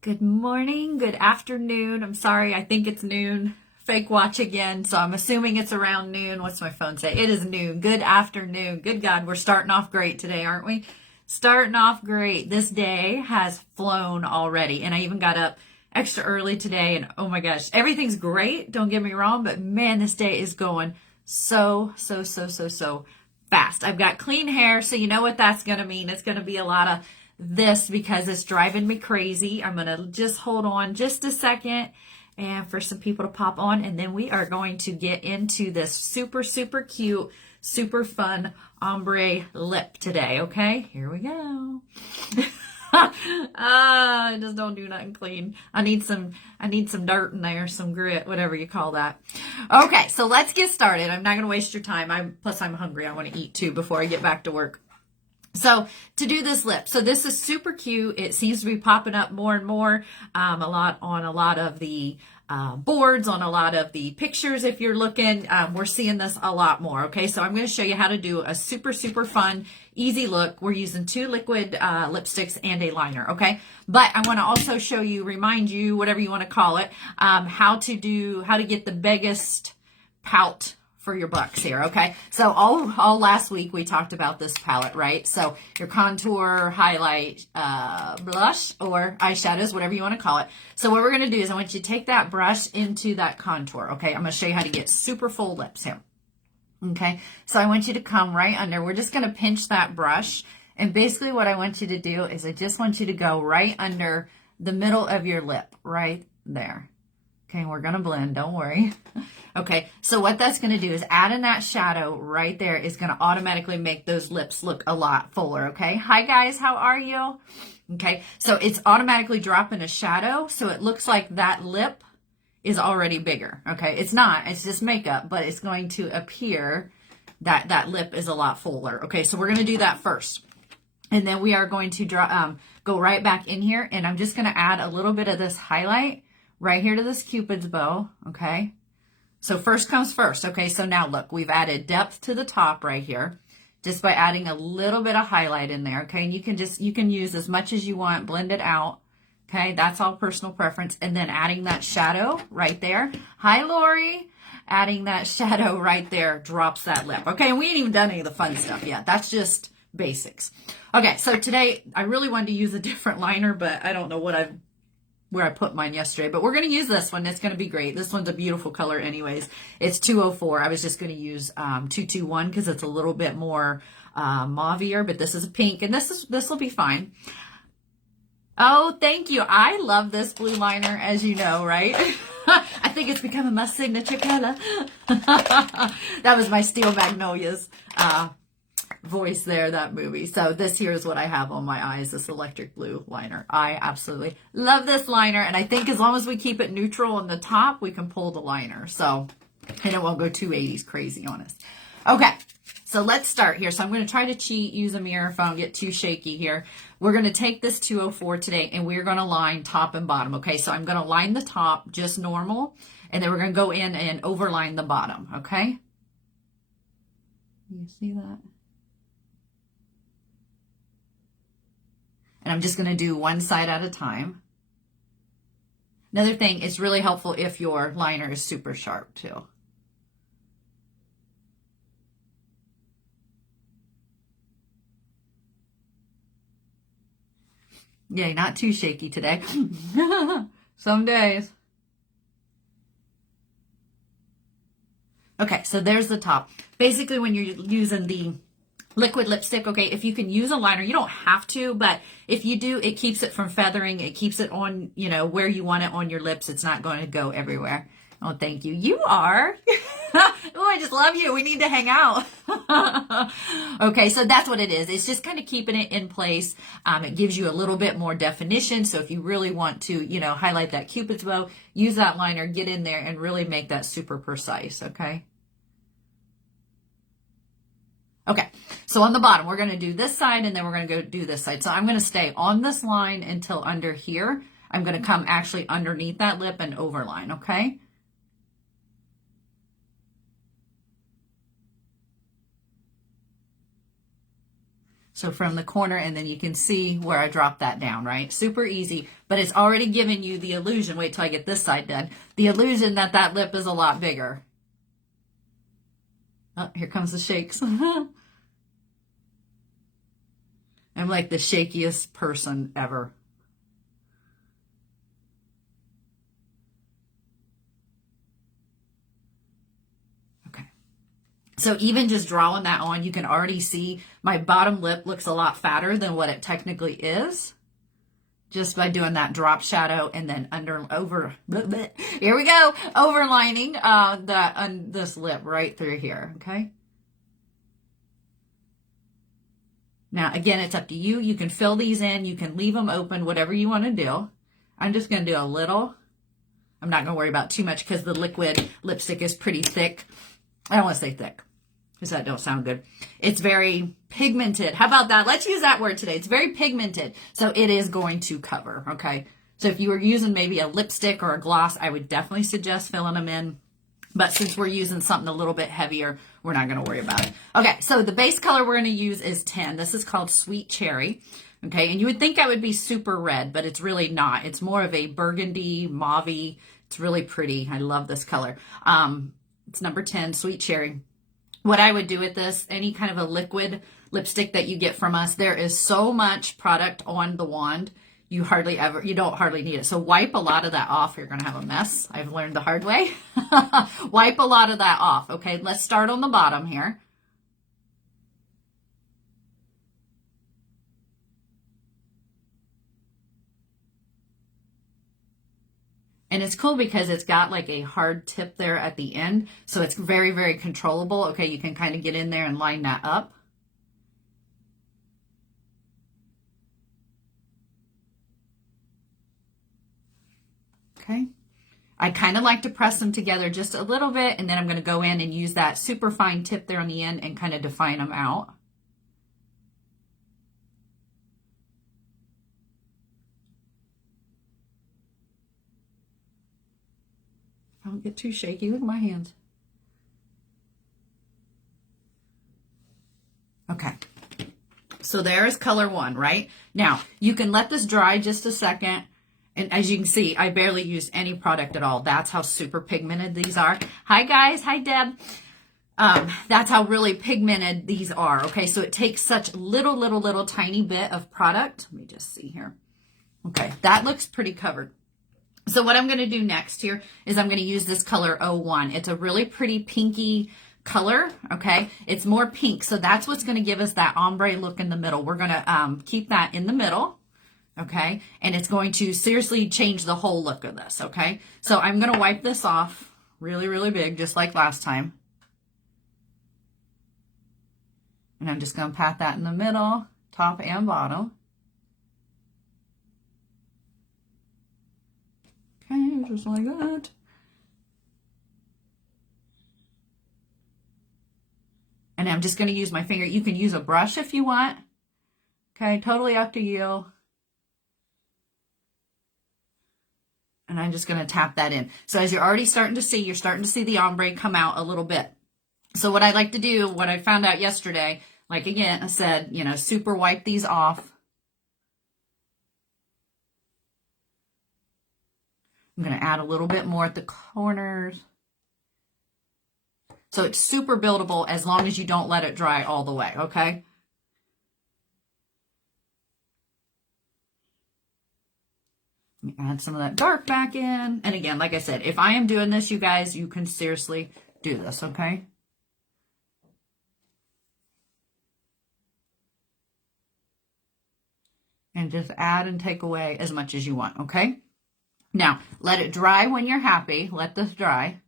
Good morning, good afternoon. I'm sorry, I think it's noon. Fake watch again, so I'm assuming it's around noon. What's my phone say? It is noon. Good afternoon. Good God, we're starting off great today, aren't we? Starting off great. This day has flown already, and I even got up extra early today, and oh my gosh, everything's great. Don't get me wrong, but man, this day is going so fast. I've got clean hair, so you know what that's going to mean. It's going to be a lot of this because it's driving me crazy. I'm going to just hold on just a second and for some people to pop on, and then we are going to get into this super cute, super fun ombre lip today, okay? Here we go. I just don't do nothing clean. I need some dirt in there, some grit, whatever you call that. Okay, so let's get started. I'm not going to waste your time. Plus I'm hungry. I want to eat too before I get back to work. So to do this lip, so this is super cute. It seems to be popping up more and more, a lot of the boards, on a lot of the pictures. If you're looking, we're seeing this a lot more. Okay, so I'm going to show you how to do a super fun, easy look. We're using 2 liquid lipsticks and a liner. Okay, but I want to also show you, remind you, whatever you want to call it, how to get the biggest pout for your bucks here, okay? So all last week we talked about this palette, right? So your contour, highlight, blush, or eyeshadows, whatever you want to call it. So what we're going to do is I want you to take that brush into that contour, okay? I'm going to show you how to get super full lips here, okay? So I want you to come right under. We're just going to pinch that brush, and basically what I want you to do is I just want you to go right under the middle of your lip, right there. Okay, we're going to blend, don't worry. Okay, so what that's going to do is add in that shadow right there is going to automatically make those lips look a lot fuller, okay? Hi guys, how are you? Okay, so it's automatically dropping a shadow, so it looks like that lip is already bigger, okay? It's not, it's just makeup, but it's going to appear that that lip is a lot fuller. Okay, so we're going to do that first. And then we are going to go right back in here, and I'm just going to add a little bit of this highlight right here to this Cupid's bow, okay? So first comes first, okay? So now look, we've added depth to the top right here just by adding a little bit of highlight in there, okay? And you can use as much as you want, blend it out, okay? That's all personal preference. And then adding that shadow right there. Hi, Lori. Adding that shadow right there drops that lip, okay? And we ain't even done any of the fun stuff yet. That's just basics. Okay, so today I really wanted to use a different liner, but I don't know where I put mine yesterday, but we're going to use this one. It's going to be great. This one's a beautiful color anyways. It's 204. I was just going to use 221 because it's a little bit more mauvier, but this is a pink, and this will be fine. Oh, thank you. I love this blue liner, as you know, right? I think it's becoming my signature color. That was my Steel Magnolias voice there, that movie. So this here is what I have on my eyes, this electric blue liner. I absolutely love this liner, and I think as long as we keep it neutral on the top, we can pull the liner, so, and it won't go 280s crazy on us. Okay, so let's start here. So I'm going to try to cheat, use a mirror if I don't get too shaky here. We're going to take this 204 today, and we're going to line top and bottom, okay? So I'm going to line the top just normal, and then we're going to go in and overline the bottom, okay? You see that? And I'm just going to do one side at a time. Another thing, it's really helpful if your liner is super sharp too. Yay, not too shaky today. Some days. Okay, so there's the top. Basically, when you're using the liquid lipstick, okay, if you can use a liner, you don't have to, but if you do, it keeps it from feathering. It keeps it on, you know, where you want it on your lips. It's not going to go everywhere. Oh, thank you. You are. Oh, I just love you. We need to hang out. Okay, so that's what it is. It's just kind of keeping it in place. It gives you a little bit more definition. So if you really want to, you know, highlight that Cupid's bow, use that liner, get in there and really make that super precise, okay? Okay, so on the bottom, we're going to do this side, and then we're going to go do this side. So I'm going to stay on this line until under here. I'm going to come actually underneath that lip and overline, okay? So from the corner, and then you can see where I dropped that down, right? Super easy, but it's already given you the illusion, wait till I get this side done, the illusion that that lip is a lot bigger. Oh, here comes the shakes. I'm like the shakiest person ever. So even just drawing that on, you can already see my bottom lip looks a lot fatter than what it technically is. Just by doing that drop shadow and then here we go, overlining this lip right through here, okay? Now, again, it's up to you. You can fill these in. You can leave them open, whatever you want to do. I'm just going to do a little. I'm not going to worry about too much because the liquid lipstick is pretty thick. I don't want to say thick because that don't sound good. It's very pigmented. How about that? Let's use that word today. It's very pigmented. So it is going to cover, okay? So if you were using maybe a lipstick or a gloss, I would definitely suggest filling them in. But since we're using something a little bit heavier, we're not going to worry about it. Okay, so the base color we're going to use is 10. This is called Sweet Cherry. Okay, and you would think that would be super red, but it's really not. It's more of a burgundy, mauve-y. It's really pretty. I love this color. It's number 10, Sweet Cherry. What I would do with this, any kind of a liquid lipstick that you get from us, there is so much product on the wand, you don't hardly need it. So wipe a lot of that off. You're going to have a mess. I've learned the hard way. Wipe a lot of that off. Okay, let's start on the bottom here. And it's cool because it's got like a hard tip there at the end. So it's very, very controllable. Okay, you can kind of get in there and line that up. Okay. I kind of like to press them together just a little bit, and then I'm going to go in and use that super fine tip there on the end and kind of define them out. Don't get too shaky. Look at my hands. Okay. So there's color 1, right? Now, you can let this dry just a second. And as you can see, I barely used any product at all. That's how super pigmented these are. Hi, guys. Hi, Deb. That's how really pigmented these are. Okay, so it takes such little tiny bit of product. Let me just see here. Okay, that looks pretty covered. So what I'm going to do next here is I'm going to use this color 01. It's a really pretty pinky color, okay? It's more pink, so that's what's going to give us that ombre look in the middle. We're going to keep that in the middle, okay? And it's going to seriously change the whole look of this, okay? So I'm going to wipe this off really big, just like last time. And I'm just going to pat that in the middle, top and bottom. Okay, just like that. And I'm just going to use my finger. You can use a brush if you want. Okay, totally up to you. And I'm just going to tap that in. So as you're already starting to see, you're starting to see the ombre come out a little bit. So what I like to do, what I found out yesterday, like again, I said, you know, super wipe these off. I'm going to add a little bit more at the corners. So it's super buildable as long as you don't let it dry all the way, okay? Let me add some of that dark back in. And again, like I said, if I am doing this, you guys, you can seriously do this, okay? And just add and take away as much as you want, okay? Now, let it dry when you're happy. Let this dry.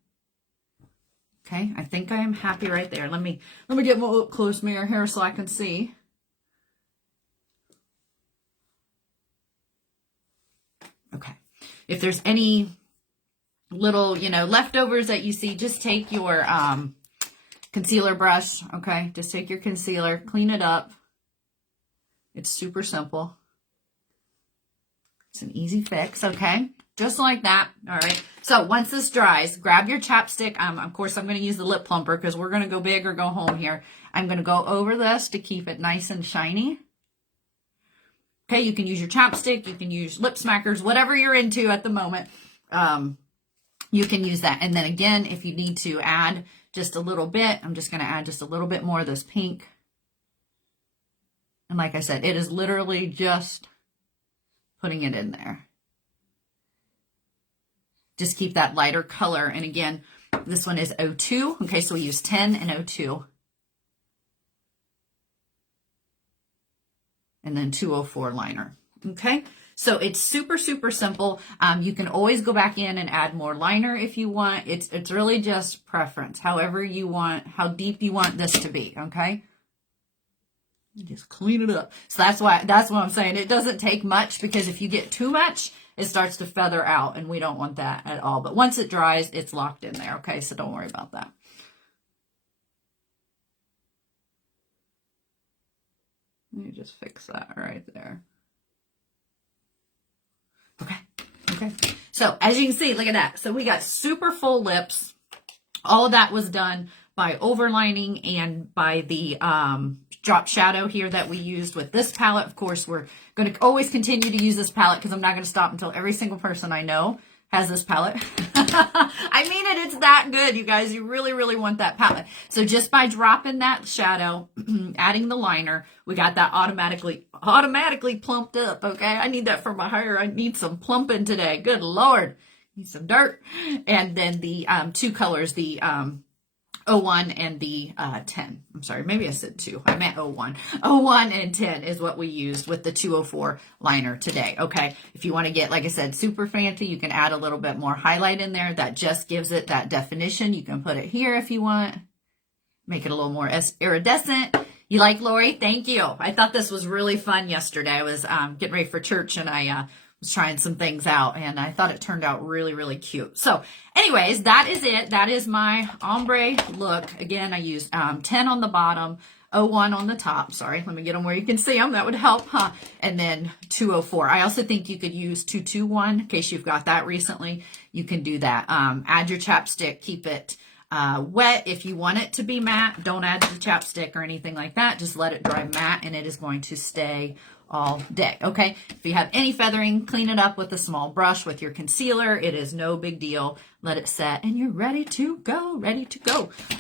Okay, I think I am happy right there. Let me get more up close mirror here so I can see. Okay. If there's any little, you know, leftovers that you see, just take your concealer brush, okay? Just take your concealer, clean it up. It's super simple. It's an easy fix, okay? Just like that. All right. So once this dries, grab your chapstick. Of course, I'm going to use the lip plumper because we're going to go big or go home here. I'm going to go over this to keep it nice and shiny. Okay, you can use your chapstick, you can use lip smackers, whatever you're into at the moment. You can use that. And then again, if you need to add just a little bit, I'm just going to add just a little bit more of this pink. And like I said, it is literally just putting it in there. Just keep that lighter color. And again, this one is 02. Okay, so we use 10 and 02. And then 204 liner. Okay, so it's super, super simple. You can always go back in and add more liner if you want. It's really just preference, however you want, how deep you want this to be. Okay, just clean it up. So that's what I'm saying. It doesn't take much, because if you get too much, it starts to feather out, and we don't want that at all. But once it dries, it's locked in there. Okay, so don't worry about that. Let me just fix that right there. Okay. So as you can see, look at that. So we got super full lips. All of that was done by overlining and by the drop shadow here that we used with this palette. Of course, we're going to always continue to use this palette, because I'm not going to stop until every single person I know has this palette. I mean it, it's that good, you guys. You really, really want that palette. So just by dropping that shadow, adding the liner, we got that automatically plumped up, okay? I need that for my hair. I need some plumping today. Good Lord. Need some dirt. And then the two colors, the 01 and the 10. I'm sorry, maybe I said 2. I meant 01. 01 and 10 is what we used with the 204 liner today. Okay, if you want to get, like I said, super fancy, you can add a little bit more highlight in there. That just gives it that definition. You can put it here if you want. Make it a little more iridescent. You like, Lori? Thank you. I thought this was really fun yesterday. I was getting ready for church, and I was trying some things out, and I thought it turned out really, really cute. So anyways, that is it. That is my ombre look. Again, I used 10 on the bottom, 01 on the top. Sorry, let me get them where you can see them. That would help, huh? And then 204. I also think you could use 221 in case you've got that recently. You can do that. Add your chapstick. Keep it wet. If you want it to be matte, don't add the chapstick or anything like that. Just let it dry matte, and it is going to stay all day. Okay, if you have any feathering, clean it up with a small brush with your concealer. It is no big deal. Let it set, and you're ready to go.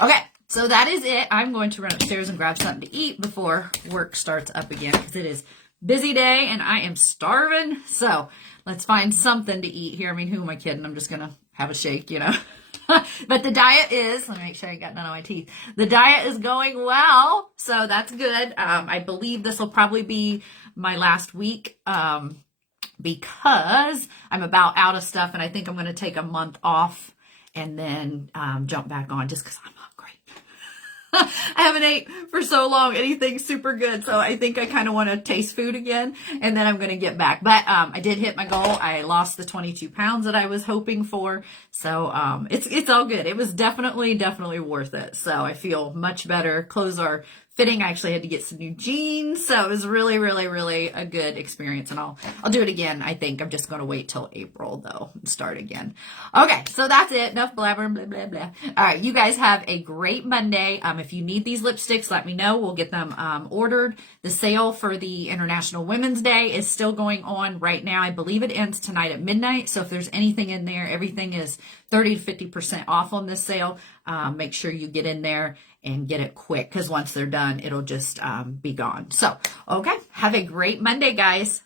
Okay, so that is it. I'm going to run upstairs and grab something to eat before work starts up again, because it is busy day and I am starving. So let's find something to eat here. I mean, who am I kidding? I'm just gonna have a shake, you know. But the diet is, let me make sure I got none of my teeth. The diet is going well, so that's good. I believe this will probably be my last week because I'm about out of stuff, and I think I'm going to take a month off and then jump back on, just because I'm hungry. I haven't ate for so long anything super good, so I think I kind of want to taste food again, and then I'm going to get back. But I did hit my goal. I lost the 22 pounds that I was hoping for, so it's all good. It was definitely worth it. So I feel much better. Clothes are fitting. I actually had to get some new jeans, so it was really a good experience, and I'll do it again. I think I'm just going to wait till April though and start again. Okay, so that's it. Enough blabbering, blah blah blah. All right, you guys have a great Monday. If you need these lipsticks, let me know. We'll get them ordered. The sale for the International Women's Day is still going on right now. I believe it ends tonight at midnight. So if there's anything in there, everything is 30 to 50% off on this sale. Make sure you get in there and get it quick, because once they're done, it'll just be gone. So, okay, have a great Monday, guys.